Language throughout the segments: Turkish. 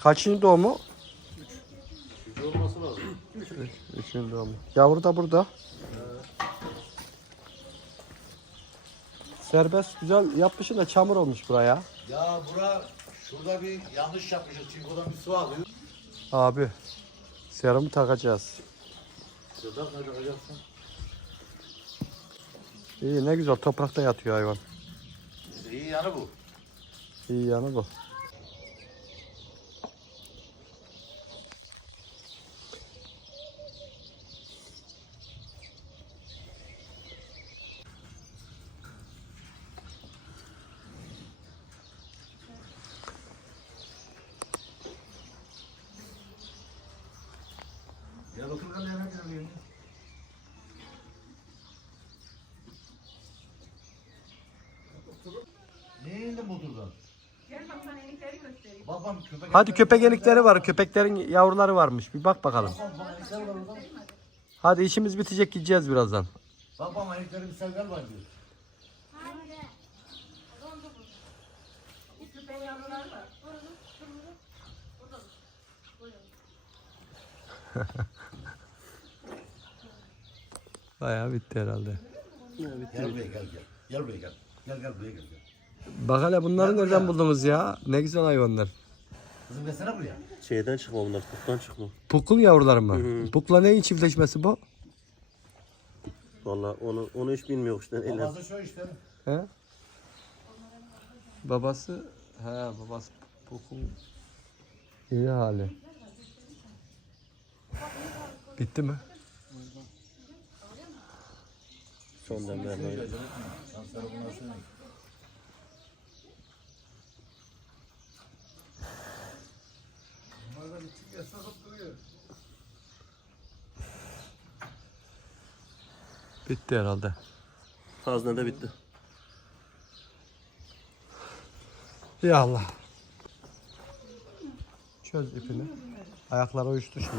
Kaçıncı doğumu? Bir olması lazım. Üçüncü doğumu. Yavru da burada. Serbest güzel yapmışsın da çamur olmuş buraya. Ya bura şurada bir yanlış yapmışız. Çinko'dan bir su alıyor. Abi serumu takacağız. Şurada ne yapacaksın? İyi ne güzel toprakta yatıyor hayvan. İyi yanı bu. İyi yanı bu. Ya otur kan yana geliyor. Ne indin motordan? Gel bak sana enikleri göstereyim. Bak köpek. Hadi köpek enikleri var. Köpeklerin yavruları varmış. Bir bak bakalım. Bak bak enikler var orada. Hadi işimiz bitecek gideceğiz birazdan. Bak eniklerin bir selver var diyor. Bayağı bitti herhalde. Gel buraya gel gel. Gel buraya gel. Gel gel buraya gel. gel. Bak hele bunları nereden buldunuz ya? Ne güzel hayvanlar. Kızım gelsene buraya. Şeyden çıkma bunlar, kuttan çıkma. Pukul yavruları mı? Pukla neyin çiftleşmesi bu? Vallahi onu onu hiç bilmiyor işte. Eller. Babası şu işte. He? Babası he babası Pukul iyi hali. Bitti mi? Son yasakıp duruyor. Bitti herhalde. Hazne de bitti. Ya Allah. Çöz ipini. Ayakları uyuştu şimdi.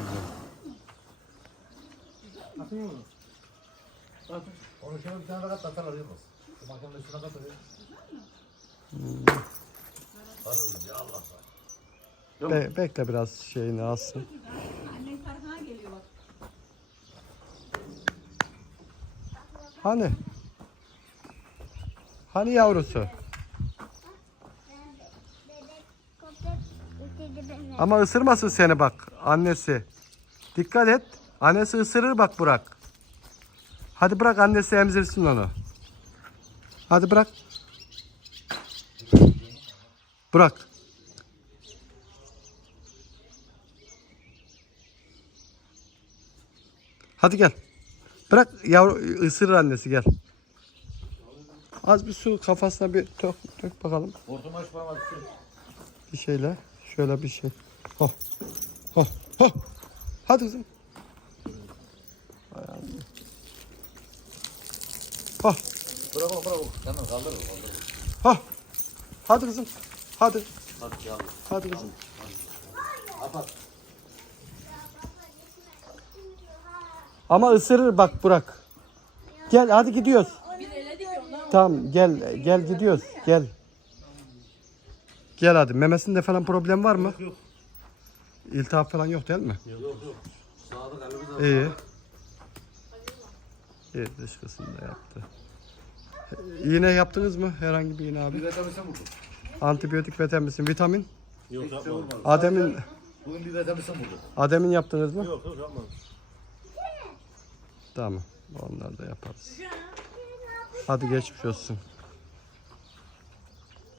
Onu şöyle. Be- bekle biraz şeyini alsın. Hani? Hani yavrusu? Ama ısırmasın seni bak annesi. Dikkat et. Annesi ısırır bak Burak. Hadi bırak annesi emzirsin onu. Hadi bırak. Bırak. Hadi gel. Bırak yavru ısırır annesi gel. Az bir su kafasına bir dök, dök bakalım. Hortumu aç bana. Bir şeyle. Şöyle bir şey. Oh. Oh. Oh. Hadi kızım. Oh. Bırak o bırak o. Hemen kaldır kaldır. Oh. Hadi kızım. Hadi. Hadi yavrum. Hadi kızım. Kapat. Ama ısırır bak Burak. Gel hadi gidiyoruz. Tamam gel gel gidiyoruz. Gel. Gel hadi. Memesinde falan problem var mı? Yok. İltihap falan yok değil mi? Yok yok. Kalbimiz İyi. İyi dışkısını da yaptı. İğne yaptınız mı? Herhangi bir iğne abi? Bir vitamin vurdu. Antibiyotik vitamin, vitamin. Yok vurmadı. Adem'in Bugün bir vitamin vurdu. Adem'in yaptınız mı? Yok yok yapmadım. Tamam. Onları da yaparız. Hadi geçmiş olsun.